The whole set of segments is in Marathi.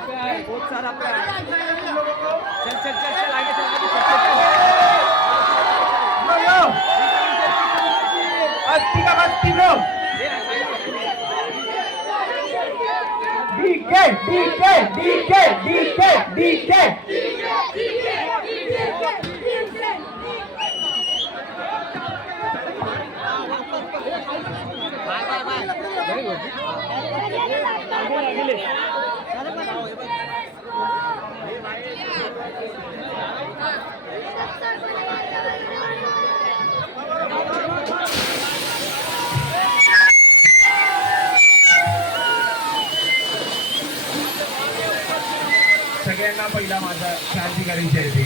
बहुत सारा प्यार। चल चल चल चल आगे चल आगे चल अस्ती का बस्ती bro. DK DK DK DK DK सगळ्यांना पहिला माझा क्रांतिकारी जयंती।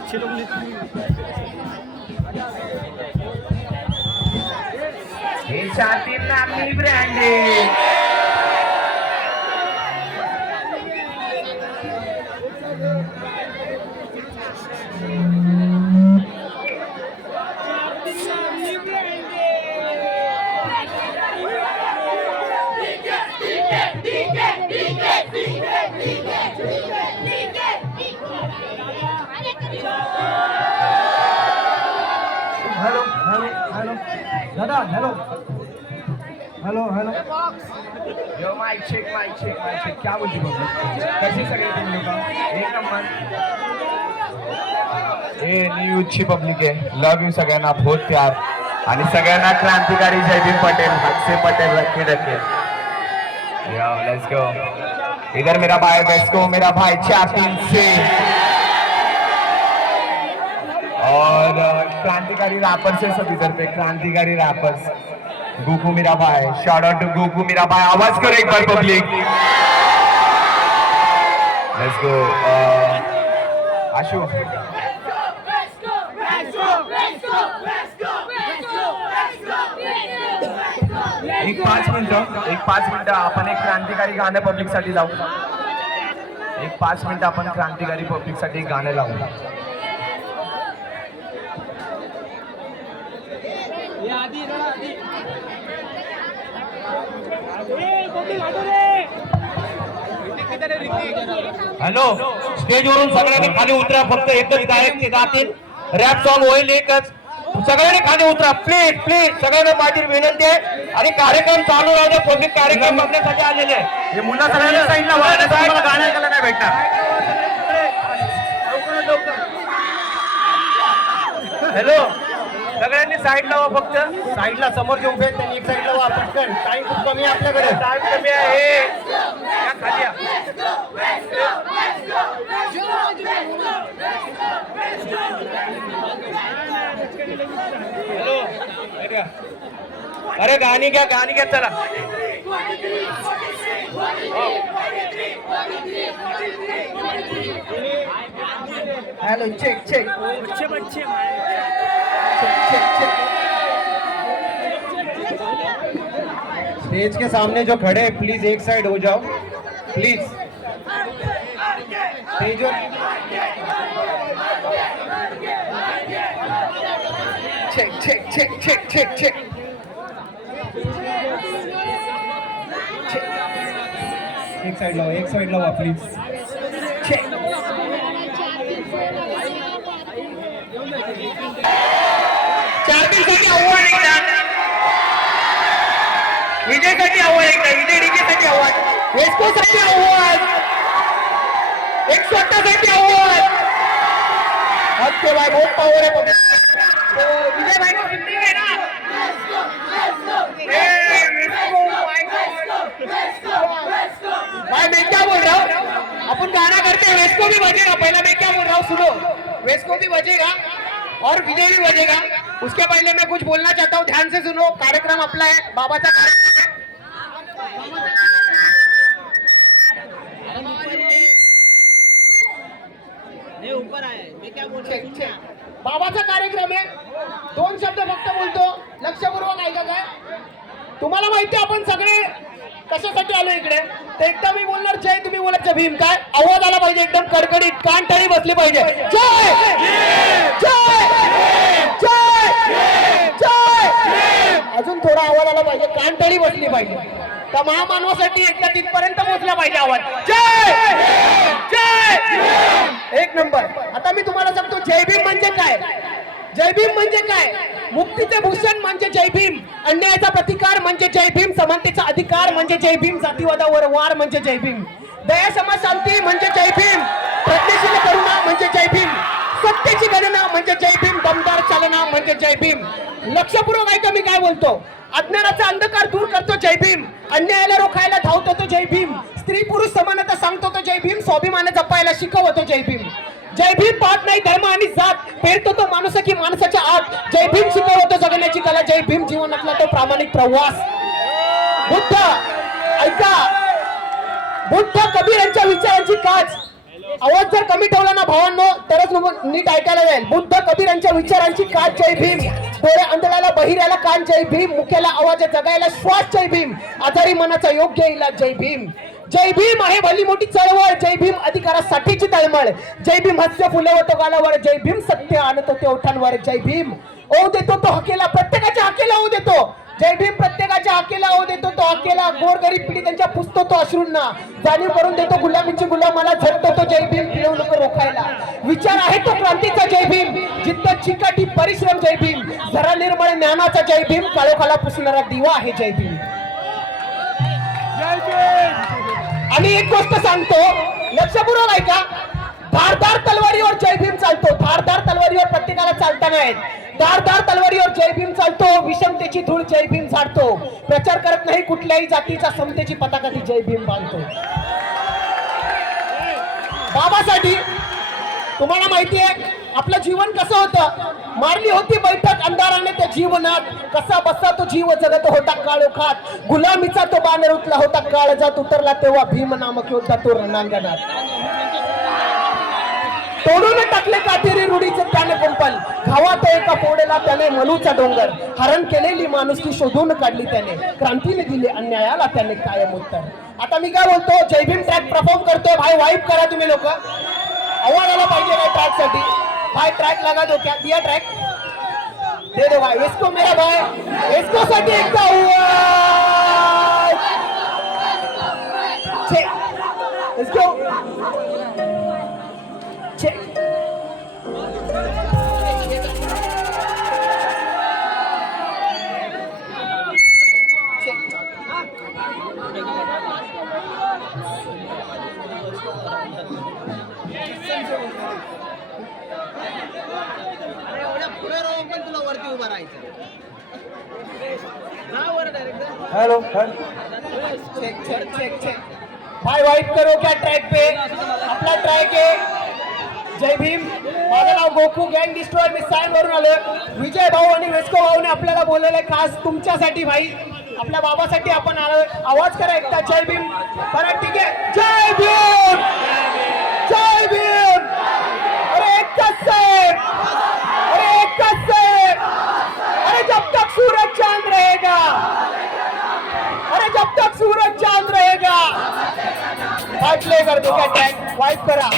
अच्छे लोग नामी ब्रँडेड हेलो हेलो हेलो दादा hello hello hello yo mic check क्या बोलती हो कैसे सगळे तुम लोग एक नंबर ए न्यूजची पब्लिक आहे लव यू सगळ्यांना बहुत प्यार आणि सगळ्यांना क्रांतिकारी जय भीम पटेल अक्षय पटेल रखे यो लेट्स गो इधर मेरा भाई बेस्को मेरा भाई 4-3 से और क्रांतिकारी रैपर्स है सब इधर पे क्रांतिकारी रैपर्स गोकू मेरा भाई शाउट आउट टू गोकू मेरा भाई आवाज करो एक बार पब्लिक लेट्स गो आशु एक 5 मिनिटं आपण एक क्रांतिकारी गाणं पब्लिक साठी लावू एक 5 मिनिटं आपण क्रांतिकारी पब्लिक साठी गाणं लावू हॅलो स्टेजवरून सगळ्यांनी खाली उतरा फक्त एकच गायक ते गातील रॅप सॉन्ग होईल एकच सगळ्यांनी खाली उतरा प्लीज प्लीज सगळ्यांना माझी विनंती आहे आणि कार्यक्रम चालू राहू द्या पब्लिक कार्यक्रम बघण्यासाठी आलेले आहे हे मुलं सगळ्यांना सांगितलं गाणं ऐकायला नाही भेटणार हॅलो, सगळ्यांनी साईडला व्हा फक्त. साईडला समोर जे उभे आहेत त्यांनी एक साईडला वा पटकन. टाइम खूप कमी आहे आपल्याकडे. टाइम कमी आहे. या खाली या. हॅलो, अरे गाणी घ्या, गाणी घ्या, चला. हेलो चेक चेक बच्चे बच्चे स्टेज के सामने जो खड़े हैं प्लीज एक साइड हो जाओ please. Stage check check check check check check. एक साइड लावा प्लीज. चेक. चार्जिंगसाठी आव्हान एकदा. विजयसाठी आव्हान एकदा. विजय डीजेसाठी आव्हान. वेस्कोसाठी आव्हान. एक स्वतःसाठी आव्हान. ओके भाई बहुत पावर है. विजय भाई को सुनते हैं ना. भाई मैं क्या बोल रहा हूँ अपन गाना करते हैं वेस्को भी बजेगा. पहला मैं क्या बोल रहा हूँ सुनो. वेस्को भी बजेगा और विजय भी बजेगा. उसके पहले मैं कुछ बोलना चाहता हूँ. ध्यान से सुनो. कार्यक्रम अपना है बाबाचा कार्यक्रम है. ये ऊपर आए मैं क्या बोल रहा चेक चेक. बाबाचा कार्यक्रम आहे. 2 शब्द फक्त बोलतो. लक्षपूर्वक ऐका काय. तुम्हाला माहिती आहे आपण सगळे कशासाठी आलो इकडे. तर एकदा मी बोलणार जय, तुम्ही बोलायचं भीम. काय आवाज आला पाहिजे एकदम कडकडीत. कान टाळी बसली पाहिजे. जय जय जय जय. अजून थोडा आवाज आला पाहिजे. कान टाळी बसली पाहिजे. तर महामानवासाठी एकदा तिथपर्यंत पोहोचला पाहिजे आवाज. जय जय. एक नंबर. आता मी तुम्हाला सांगतो जय भीम म्हणजे काय. जय भीम म्हणजे काय. मुक्तीचे भूषण म्हणजे जय भीम. अन्यायाचा प्रतिकार म्हणजे जय भीम. समानतेचा अधिकार म्हणजे जय भीम. जातीवादावर वार म्हणजे जय भीम. दया क्षमा शांती म्हणजे जय भीम. प्रज्ञाशील करुणा म्हणजे जय भीम. सत्तेची गणना म्हणजे जय भीम. दमदार चालना म्हणजे जय भीम. लक्षपूर्वक ऐका मी काय बोलतो. अज्ञानाचा अंधकार दूर करतो जय भीम. अन्यायाला रोखायला धावतो तो जय भीम. स्त्री पुरुष समानता सांगतो तो जय भीम. स्वाभिमान जपायला शिकवतो जय भीम. जय भीम पाहत नाही धर्म आणि जात. पेरतो तो माणूस की माणसाच्या आत. जय भीम शिकवतो जगण्याची कला. जय भीम जीवनातला तो प्रामाणिक प्रवास. बुद्ध ऐका. बुद्ध कबीर यांच्या विचारांची काच. आवाज जर कमी ठेवला ना भावांनो तरच नीट ऐकायला जाईल. बुद्ध कबीर यांच्या विचारांची काच जय भीम. डोळे अंधळ्याला बहिऱ्याला कान जय भीम. मुख्याला आवाज जगायला श्वास जय भीम. आजारी मनाचा योग्य इलाज जय भीम. जय भीम आहे भली मोठी चळवळ. जय भीम अधिकारासाठीची तळमळ. जय भीम हास्य फुलवतो गालावर. जय भीम सत्य आणतो ते ओठांवर. जय भीम ओ देतो तो हकेला. प्रत्येकाच्या हकेला ओ देतो. जय भीम प्रत्येकाच्या हकेला ओ देतो तो हकेला. गोरगरीब पिढी त्यांच्या पुसतो तो अश्रूंना. जाणीव करून देतो गुलामीची गुलामाला. झटतो तो जय भीम. पिळवू नको रोखायला. विचार आहे तो क्रांतीचा जय भीम. जिद्द चिकाटी परिश्रम जय भीम. झरा निर्मळ ज्ञानाचा जय भीम. काळोखाला पुसणारा दिवा आहे जय भीम. आणि एक गोष्ट सांगतो लक्षपूर्वक ऐका. धारदार तलवारीवर जय भीम चालतो. धारदार तलवारीवर प्रत्येकाला चालता नाही. धारदार तलवारीवर जय भीम चालतो. विषमतेची धूळ जय भीम झाडतो. प्रचार करत नाही कुठल्याही जातीचा. समतेची पताका ती जय भीम बांधतो. बाबासाठी तुम्हाला माहिती आहे आपलं जीवन कसं होतं. मारली होती बैठक अंधाराने त्या जीवनात. कसा बसा तो जीव जगत होता काळोखात. गुलामीचा तो बाणर उतला होता. काळजात उतरला तेव्हा भीम नामक योद्धा तो रणांगणात. तोडून टाकले काटेरी रूढीचे त्याने कुंपल. घावात एका पोडेला त्याने मलूचा डोंगर. हरण केलेली माणुसकी शोधून काढली त्याने. क्रांतीने दिली अन्यायाला त्याने कायम उत्तर. आता मी काय बोलतो जय भीम ट्रॅक परफॉर्म करतोय. भाई वाईप करा तुम्ही लोक. आवाज आला पाहिजे काय ट्रॅक साठी. भाई ट्रॅक लगा दो. क्या दिया ट्रॅक दे दो भाई. इसको मेरा भाई इसको साठी एकदा इसको check. पुढे राहून पण तुला वरती उभा राहायचं जा वर direct hello check check check check भाई वाइप करो क्या ट्रैक पे आपला ट्रॅक आहे जय भीम माझं नाव गोकू गँग डिस्ट्रॉय मी साईन वरून आलोय विजय भाऊ आणि वेस्को भाऊने आपल्याला बोललेलं आहे खास तुमच्यासाठी भाई आपल्या बाबासाठी आपण आलोय आवाज करा एकदा जय भीम बरं ठीक आहे जय भीम जय भीम अरे एकच साहेब अरे एकच साहेब अरे जब तक सूरज चांद रहेगा अरे जब तक सूरज चांद रहेगा हाथ प्ले कर दो क्या टैग वाइप करा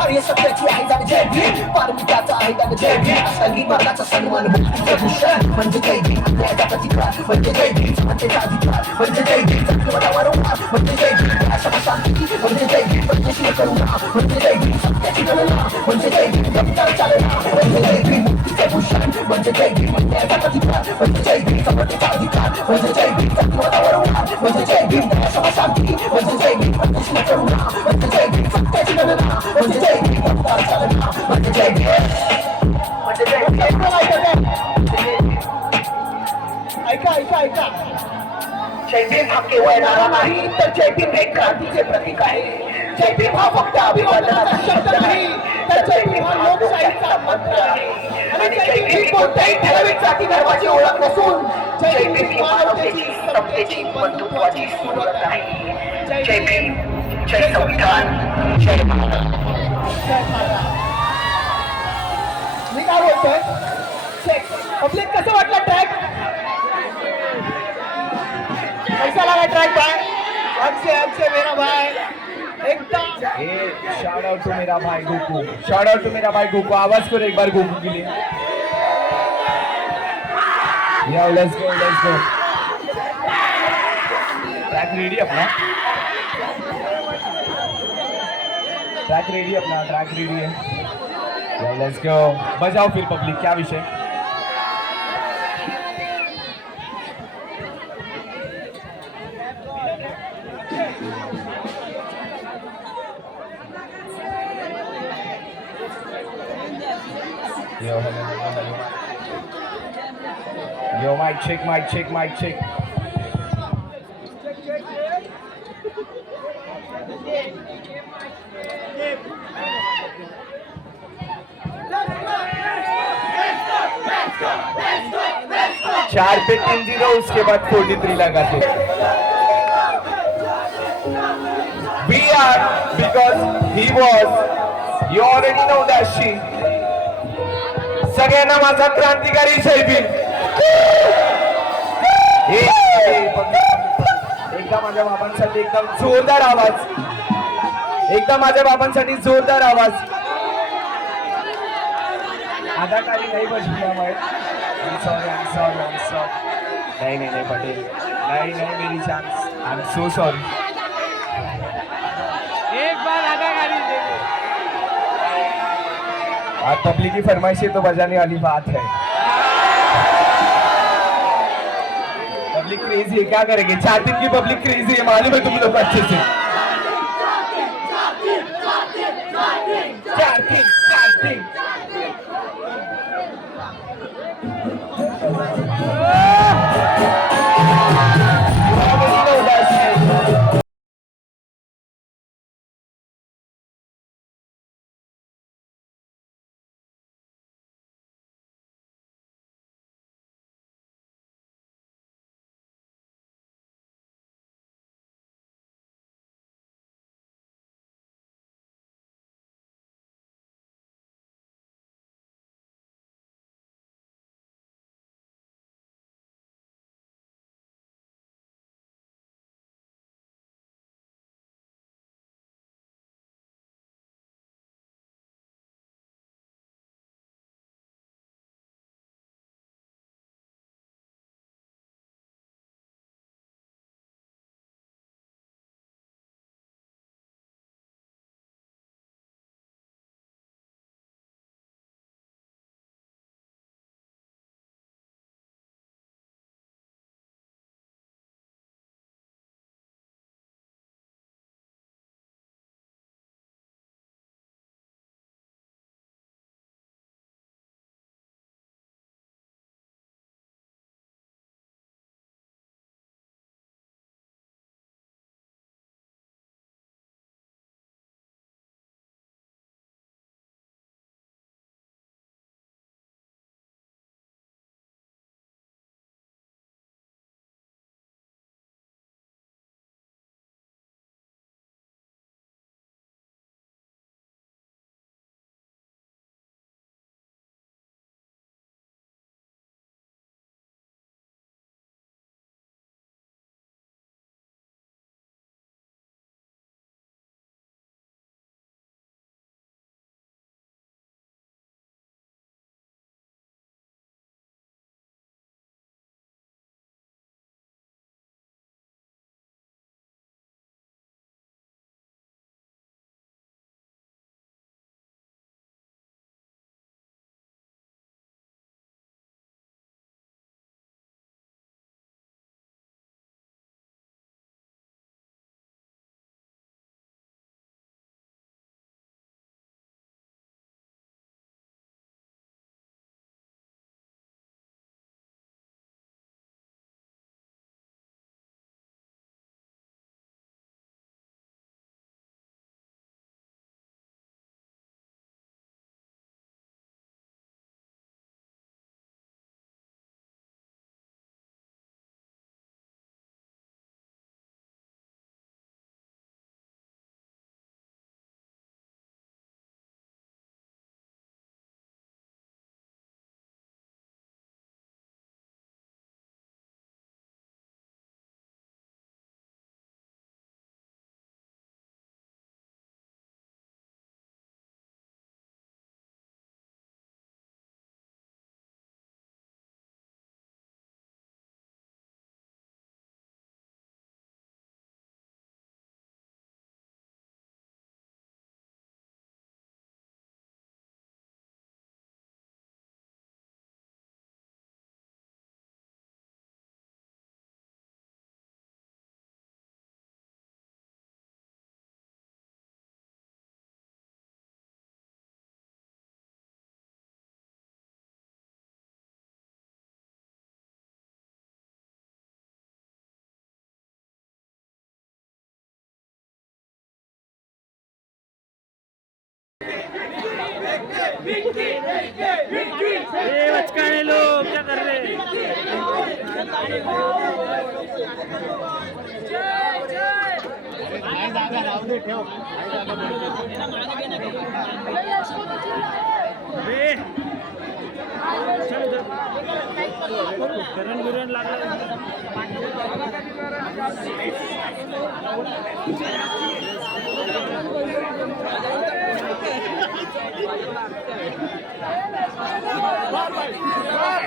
अरे सत्याची आहे जाणे जय भीम पारमिताचा आहे जाणे जय भीम संगीत मार्गाचा सन्मान भूषण म्हणजे जय भीम आपल्या जातीची क्रांत म्हणजे जय भीम समानतेचा अधिकार म्हणजे जय भीम सत्यवादावर उभार म्हणजे जय भीम शांती म्हणजे जय भीम प्रज्ञाशील करुणा म्हणजे जय भीम सत्याची गणना म्हणजे जय भीम जगताला चालना म्हणजे जय भीम मुक्तीचे भूषण म्हणजे जय भीम आपल्या जातीची क्रांत म्हणजे जय भीम समानतेचा अधिकार म्हणजे जय भीम सत्यवादावर उभार म्हणजे जय भीम शांती म्हणजे जय भीम प्रज्ञाशील करुणा म्हणजे जय भीम सत्याची गणना म्हणजे जय भीम जगताला चालना म्हणजे जय भीम ऐका ऐका ऐका जय भीम हा केवळ नारा नाही तर जय भीम हे क्रांतीचे प्रतीक आहे जय भीम हा फक्त अभिवादनाचा शब्द नाही तर जय भीम हा लोकशाहीचा मंत्र आहे आणि जय भीम ही कोणत्याही ठराविक जाती धर्माची ओळख नसून जय भीम ही मानवतेची समतेची बंधुत्वाची सुरुवात आहे जय भीम जय संविधान जय भारत जय भारत मी काय बोलतोय पब्लिक कसं वाटलं ट्रॅक कैसा लगा ट्रैक भाई अच्छे मेरा भाई एकदम शाउट आउट टू मेरा भाई गोकू शाउट आउट टू मेरा भाई गोकू आवाज करो एक बार गोकू के लिए या let's go track ready Apna track ready है लेट्स गो बजाओ फिर पब्लिक क्या विषय Yo, mic check. 4 पे 3-0 उसके बाद 43 लगाते we are because he was you already know that she सगळ्यांना माझा क्रांतिकारी जय भीम एकदा माझ्या बाबांसाठी एकदम जोरदार आवाज अदाकारी नाही बजल्यामुळे I'm sorry. नहीं पटेल नहीं मेरी chance I am so sorry एक बार आधा गाड़ी दे आप पब्लिक की फरमाइश है तो बजाने वाली बात है पब्लिक क्रेजी है क्या करेंगे 4 दिन की पब्लिक क्रेजी है मालूम है तुम लोग अच्छे से बचकाने लोग क्या कर रहे करण बिरण लागला बाय बाय